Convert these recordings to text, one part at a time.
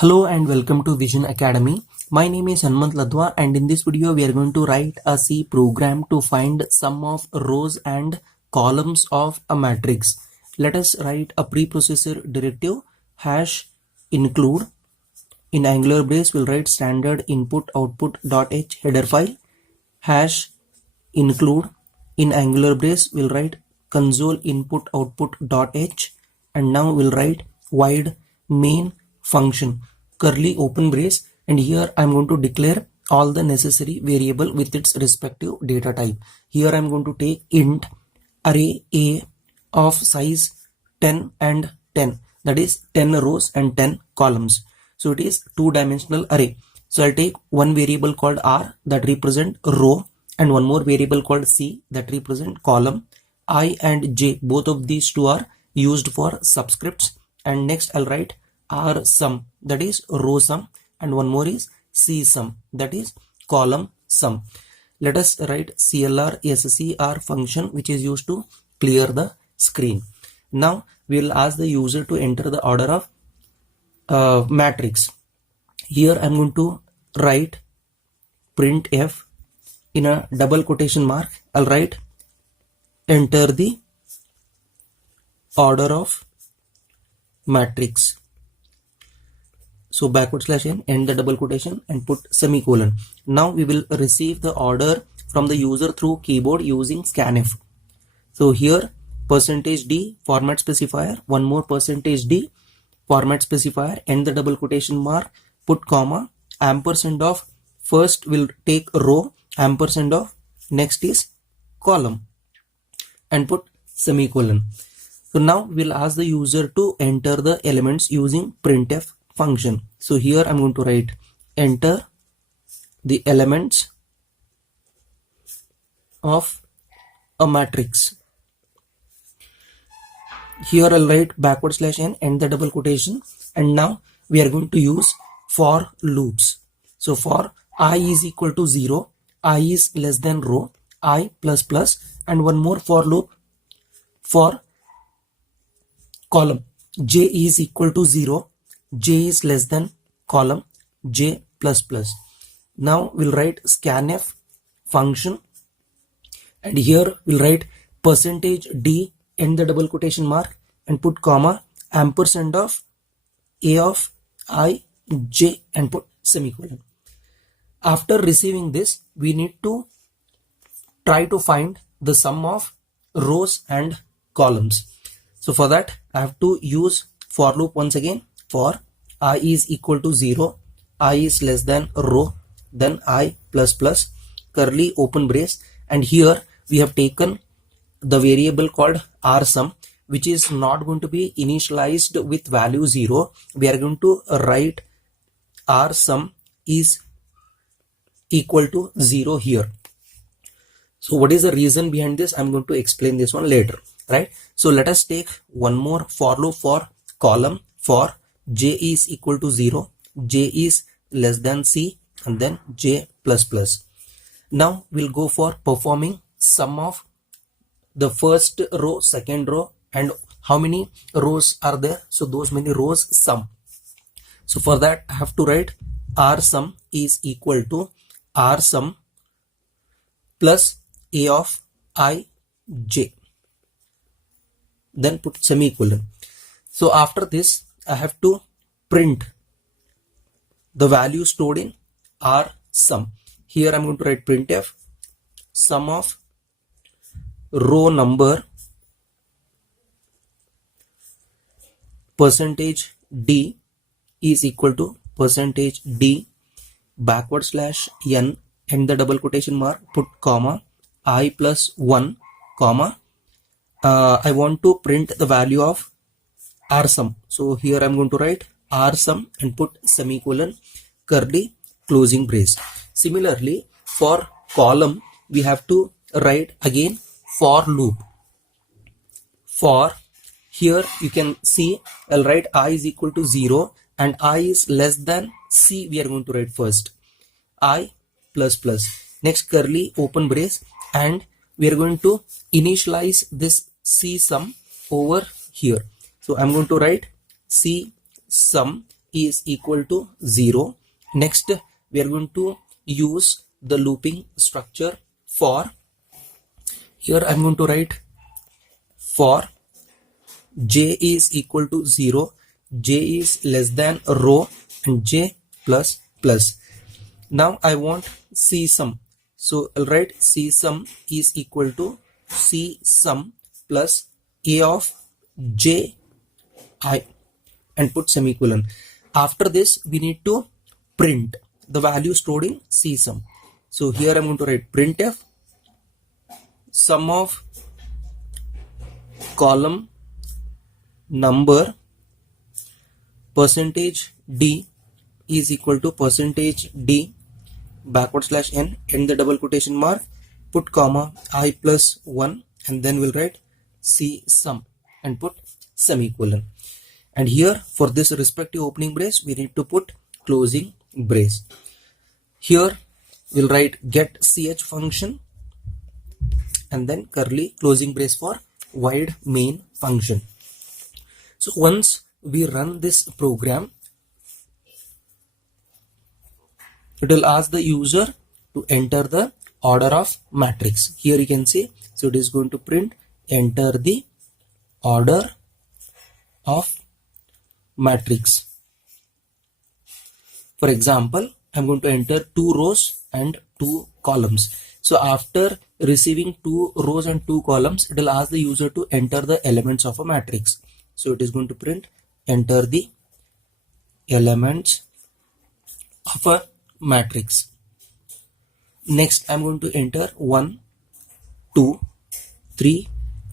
Hello and welcome to Vision Academy. My name is Hanmant Ladwa and in this video we are going to write a C program to find sum of rows and columns of a matrix. Let us write a preprocessor directive hash include. In Angular brace we'll write standard input output .h header file hash include. In Angular brace we'll write console input output .h and now we'll write void main function curly open brace, and here I'm going to declare all the necessary variable with its respective data type. Here I'm going to take int array a of size 10 and 10, that is 10 rows and 10 columns. So it is two-dimensional array. So I'll take one variable called r that represent row and one more variable called c that represent column. I and j, both of these two are used for subscripts, and next I'll write r sum, that is row sum, and one more is c sum, that is column sum. Let us write clr scr function which is used to clear the screen. Now we will ask the user to enter the order of matrix. Here I'm going to write printf in a double quotation mark. I'll write enter the order of matrix. So backward slash n, end the double quotation and put semicolon. Now we will receive the order from the user through keyboard using scanf. So here %d format specifier, one more %d format specifier, end the double quotation mark, put comma, ampersand of first will take row, ampersand of next is column, and put semicolon. So now we'll ask the user to enter the elements using printf function. So here I'm going to write enter the elements of a matrix. Here I'll write backward slash n, end the double quotation, and now we are going to use for loops. So for I is equal to 0, I is less than row, I plus plus, and one more for loop for column j is equal to 0, j is less than column j plus plus. Now we'll write scanf function, and here we'll write %d, end the double quotation mark, and put comma, ampersand of a of I j, and put semicolon. After receiving this, we need to try to find the sum of rows and columns. So for that I have to use for loop once again. For I is equal to 0, I is less than row, then I plus plus, curly open brace, and here we have taken the variable called r sum, which is not going to be initialized with value 0. We are going to write r sum is equal to 0 here. So what is the reason behind this? I'm going to explain this one later, right? So let us take one more for loop for column. For j is equal to 0, j is less than c, and then j plus plus. Now we'll go for performing sum of the first row, second row, and how many rows are there, so those many rows sum. So for that I have to write r sum is equal to r sum plus a of I j, then put semicolon. So after this I have to print the value stored in r sum. Here I'm going to write printf sum of row number %d is equal to %d backward slash n, end the double quotation mark, put comma, I plus 1 comma, I want to print the value of r sum. So here I'm going to write r sum and put semicolon, curly closing brace. Similarly for column we have to write again for loop. For here you can see I'll write I is equal to 0 and I is less than c. We are going to write first I plus plus, next curly open brace, and we are going to initialize this c sum over here. So I'm going to write c sum is equal to 0. Next, we are going to use the looping structure for, here I'm going to write for j is equal to 0, j is less than row, and j plus plus. Now I want C sum. So I'll write C sum is equal to C sum plus A of J I and put semicolon. After this, we need to print the value stored in C sum. So here I'm going to write printf sum of column number percentage D is equal to percentage D backward slash n, end the double quotation mark, put comma I plus 1, and then we'll write C sum and put semicolon. And here for this respective opening brace, we need to put closing brace. Here we'll write get ch function and then curly closing brace for void main function. So once we run this program, it will ask the user to enter the order of matrix. Here you can see, so it is going to print enter the order of matrix. For example, I'm going to enter 2 rows and 2 columns. So after receiving 2 rows and 2 columns, it will ask the user to enter the elements of a matrix. So it is going to print enter the elements of a matrix. Next, I'm going to enter 1, 2, 3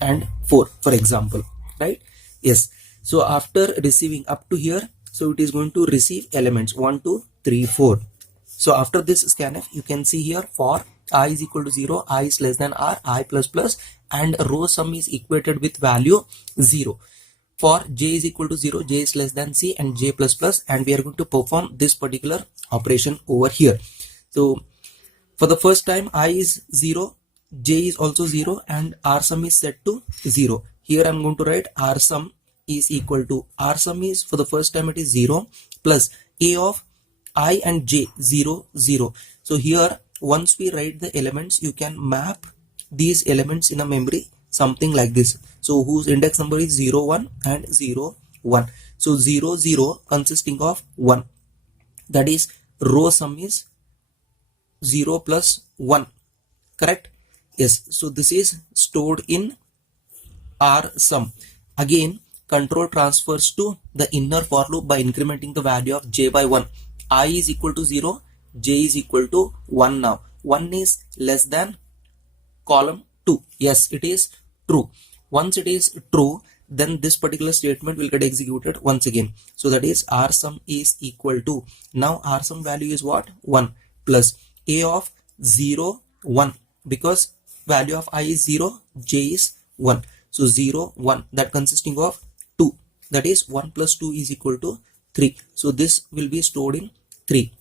and 4, for example, right? Yes. So after receiving up to here, so it is going to receive elements 1, 2, 3, 4. So after this scanf, you can see here for I is equal to 0, I is less than R, I plus plus, and row sum is equated with value 0. For j is equal to 0, j is less than c, and j plus plus, and we are going to perform this particular operation over here. So for the first time, I is 0, j is also 0, and r sum is set to 0. Here I'm going to write r sum is equal to, r sum is for the first time it is 0 plus a of I and j 0 0. So here once we write the elements, you can map these elements in a memory something like this. So whose index number is 0 1 and 0 1. So 0 0 consisting of 1, that is row sum is 0 plus 1, correct? Yes. So this is stored in r sum. Again, control transfers to the inner for loop by incrementing the value of j by 1. I is equal to 0, j is equal to 1 now. 1 is less than column 2. Yes, it is true. Once it is true, then this particular statement will get executed once again. So that is r sum is equal to, now r sum value is what? 1 plus a of 0 1, because value of I is 0, j is 1. So 0 1, that consisting of 2, that is 1 plus 2 is equal to 3. So this will be stored in 3.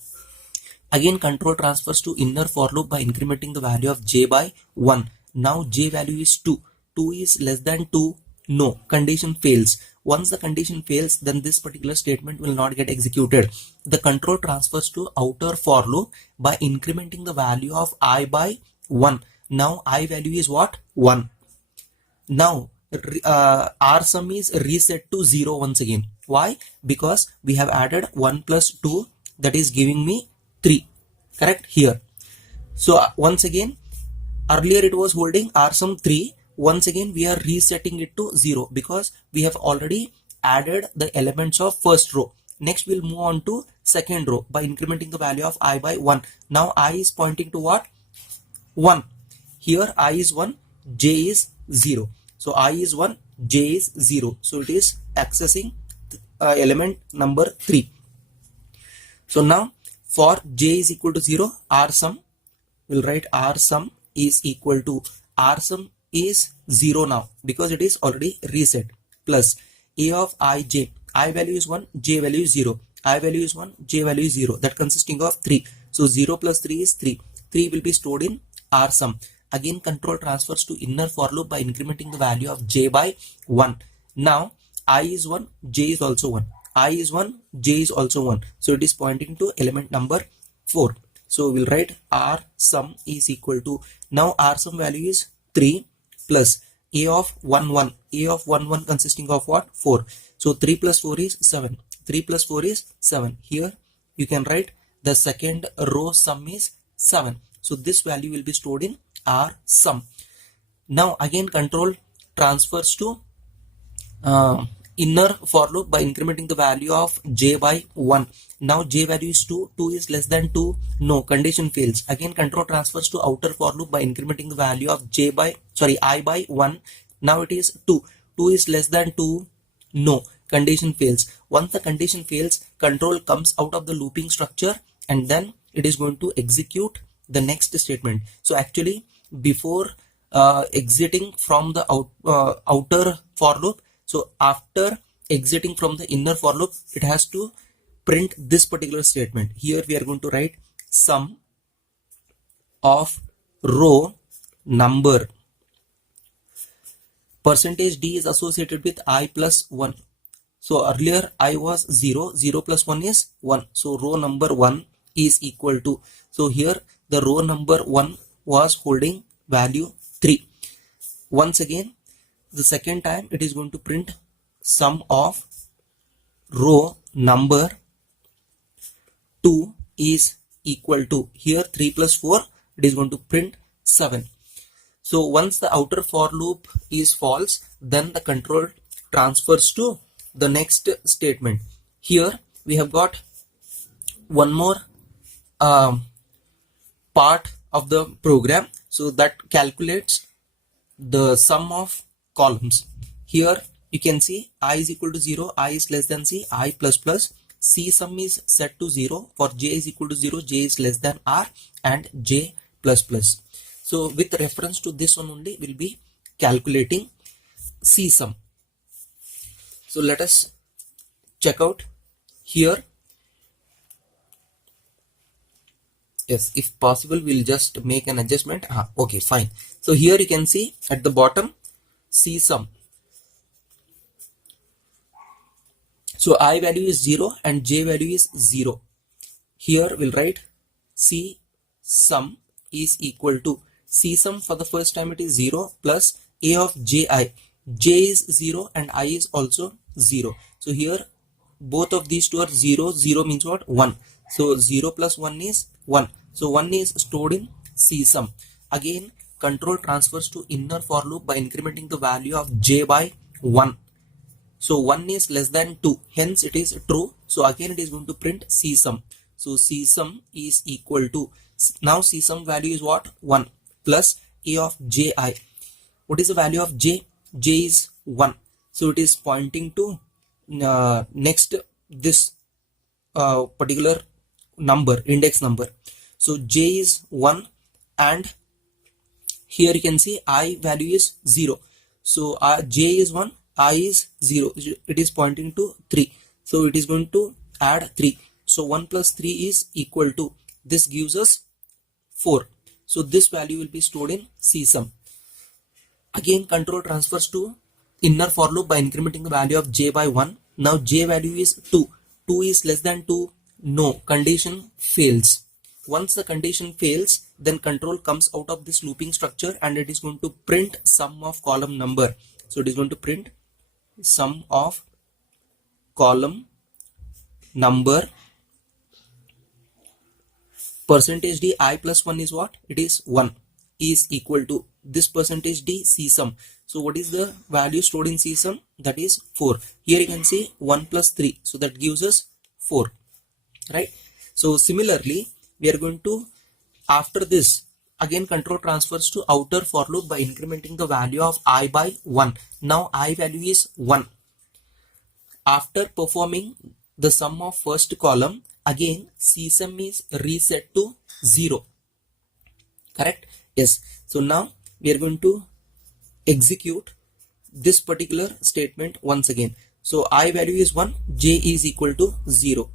Again, control transfers to inner for loop by incrementing the value of j by 1. Now j value is 2. 2 is less than 2. No, condition fails. Once the condition fails, then this particular statement will not get executed. The control transfers to outer for loop by incrementing the value of I by 1. Now I value is what? 1. Now r sum is reset to 0 once again. Why? Because we have added 1 plus 2, that is giving me 3, correct? Here. So once again, earlier it was holding r sum 3. Once again we are resetting it to 0 because we have already added the elements of first row. Next we'll move on to second row by incrementing the value of I by 1. Now I is pointing to what? 1. Here I is 1, j is 0. So I is 1, j is 0. So it is accessing element number 3. So now for j is equal to 0, r sum, we'll write r sum is equal to, r sum is 0 now because it is already reset, plus a of I j. I value is 1, j value is 0. I value is 1, j value is 0. That consisting of 3. So 0 plus 3 is 3. 3 will be stored in r sum. Again, control transfers to inner for loop by incrementing the value of j by 1. Now I is 1, j is also 1. I is 1, j is also 1. So it is pointing to element number 4. So we'll write r sum is equal to, now r sum value is 3 plus a of 1 1. A of 1 1 consisting of what? 4. So 3 plus 4 is 7. 3 plus 4 is 7. Here you can write the second row sum is 7. So this value will be stored in r sum. Now again control transfers to inner for loop by incrementing the value of j by 1. Now j value is 2, 2 is less than 2, no, condition fails. Again control transfers to outer for loop by incrementing the value of I by 1. Now it is 2, 2 is less than 2, no, condition fails. Once the condition fails, control comes out of the looping structure and then it is going to execute the next statement. So actually before exiting from the outer for loop, so after exiting from the inner for loop, it has to print this particular statement. Here we are going to write sum of row number. Percentage d is associated with I plus 1. So earlier I was 0, 0 plus 1 is 1. So row number 1 is equal to, so here the row number 1 was holding value 3. Once again, the second time it is going to print sum of row number 2 is equal to, here 3 plus 4, it is going to print 7. So once the outer for loop is false, then the control transfers to the next statement. Here we have got one more part of the program, so that calculates the sum of columns. Here you can see I is equal to 0, I is less than c, I plus plus, c sum is set to 0, for j is equal to 0, j is less than r, and j plus plus. So with reference to this one only, we'll be calculating c sum. So let us check out here. Yes, if possible, we'll just make an adjustment. Okay, fine. So here you can see at the bottom c sum. So I value is 0 and j value is 0. Here we'll write c sum is equal to, c sum for the first time it is 0 plus a of ji. J is 0 and I is also 0. So here both of these two are 0. 0 means what? 1. So 0 plus 1 is 1. So 1 is stored in c sum. Again control transfers to inner for loop by incrementing the value of j by 1. So 1 is less than 2, hence it is true. So again it is going to print c sum. So c sum is equal to, now c sum value is what? 1 plus a of ji. What is the value of j? J is 1. So it is pointing to next this particular number, index number. So j is 1 and here you can see I value is 0. So j is 1, I is 0. It is pointing to 3. So it is going to add 3. So 1 plus 3 is equal to, this gives us 4. So this value will be stored in c sum. Again control transfers to inner for loop by incrementing the value of j by 1. Now j value is 2. 2 is less than 2. No, condition fails. Once the condition fails, then control comes out of this looping structure and it is going to print sum of column number. So it is going to print sum of column number. Percentage d I plus 1 is what? It is 1 is equal to this percentage d c sum. So what is the value stored in c sum? That is 4. Here you can see 1 plus 3. So that gives us 4, right? So similarly, we are going to, after this, again control transfers to outer for loop by incrementing the value of I by 1. Now I value is 1. After performing the sum of first column, again c sum is reset to 0. Correct? Yes. So now we are going to execute this particular statement once again. So I value is 1, j is equal to 0.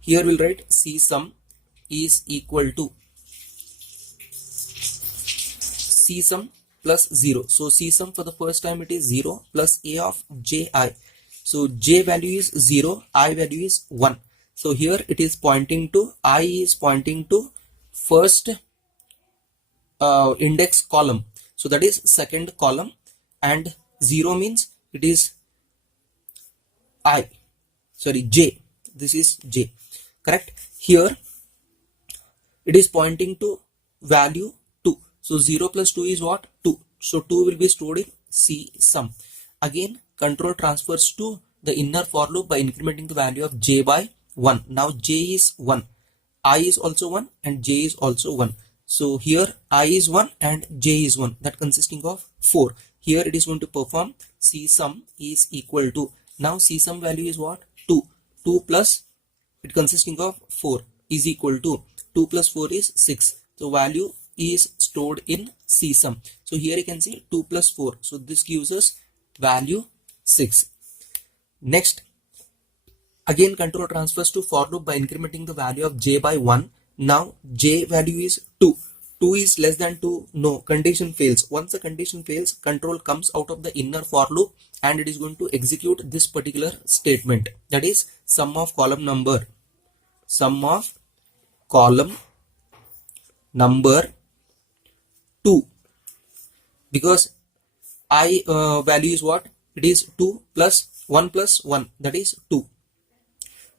Here we'll write c sum is equal to c sum plus 0. So c sum for the first time it is 0 plus a of ji. So j value is 0, I value is 1. So here it is pointing to, I is pointing to first index column. So that is second column, and 0 means it is j. This is j, correct? Here it is pointing to value 2. So 0 plus 2 is what? 2. So 2 will be stored in C sum. Again, control transfers to the inner for loop by incrementing the value of j by 1. Now j is 1, I is also 1, and j is also 1. So here I is 1 and j is 1, that consisting of 4. Here it is going to perform C sum is equal to, now C sum value is what? 2. 2 plus, it consisting of 4 is equal to 2 plus 4 is 6. So value is stored in C sum. So here you can see 2 plus 4. So this gives us value 6. Next, again control transfers to for loop by incrementing the value of j by 1. Now j value is 2. 2 is less than 2. No, condition fails. Once the condition fails, control comes out of the inner for loop and it is going to execute this particular statement. That is sum of column number. Sum of column number 2, because I value is what? It is 2 plus 1 plus 1, that is 2,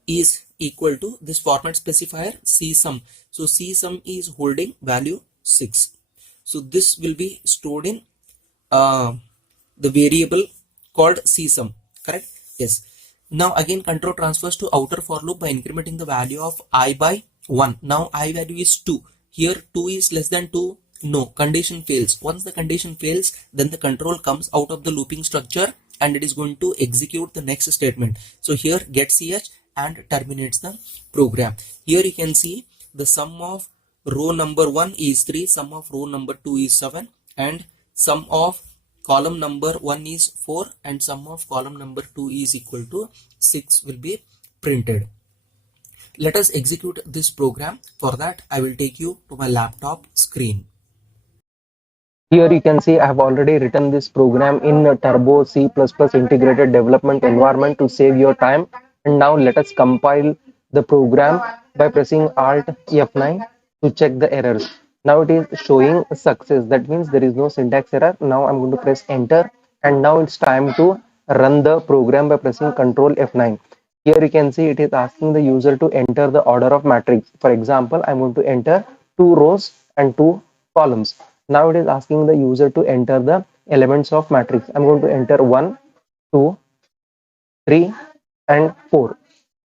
is equal to this format specifier C sum. So C sum is holding value 6. So this will be stored in the variable called C sum, correct? Yes. Now again control transfers to outer for loop by incrementing the value of I by 1. Now I value is 2. Here 2 is less than 2. No, condition fails. Once the condition fails, then the control comes out of the looping structure and it is going to execute the next statement. So here get ch and terminates the program. Here you can see the sum of row number 1 is 3, sum of row number 2 is 7, and sum of column number 1 is 4, and sum of column number 2 is equal to 6 will be printed. Let us execute this program. For that, I will take you to my laptop screen. Here you can see I have already written this program in a Turbo C++ integrated development environment to save your time. And now let us compile the program by pressing Alt F9 to check the errors. Now it is showing success. That means there is no syntax error. Now I'm going to press enter, and now it's time to run the program by pressing Control F9. Here you can see it is asking the user to enter the order of matrix. For example, I'm going to enter 2 rows and 2 columns. Now it is asking the user to enter the elements of matrix. I'm going to enter 1, 2, 3 and 4.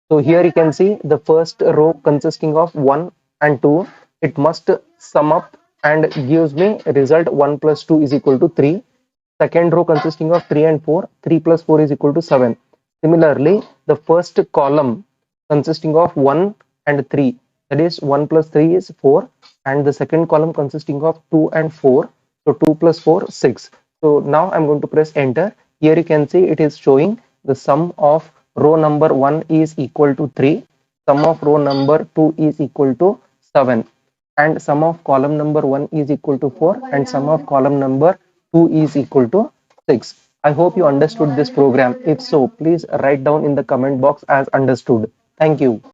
So here you can see the first row consisting of 1 and 2. It must sum up and gives me result 1 plus 2 is equal to 3. Second row consisting of 3 and 4. 3 plus 4 is equal to 7. Similarly, the first column consisting of 1 and 3, that is 1 plus 3 is 4, and the second column consisting of 2 and 4, so 2 plus 4 6. So now I'm going to press enter. Here you can see it is showing the sum of row number 1 is equal to 3, sum of row number 2 is equal to 7, and sum of column number 1 is equal to 4, and sum of column number 2 is equal to 6. I hope you understood this program. If so, please write down in the comment box as understood. Thank you.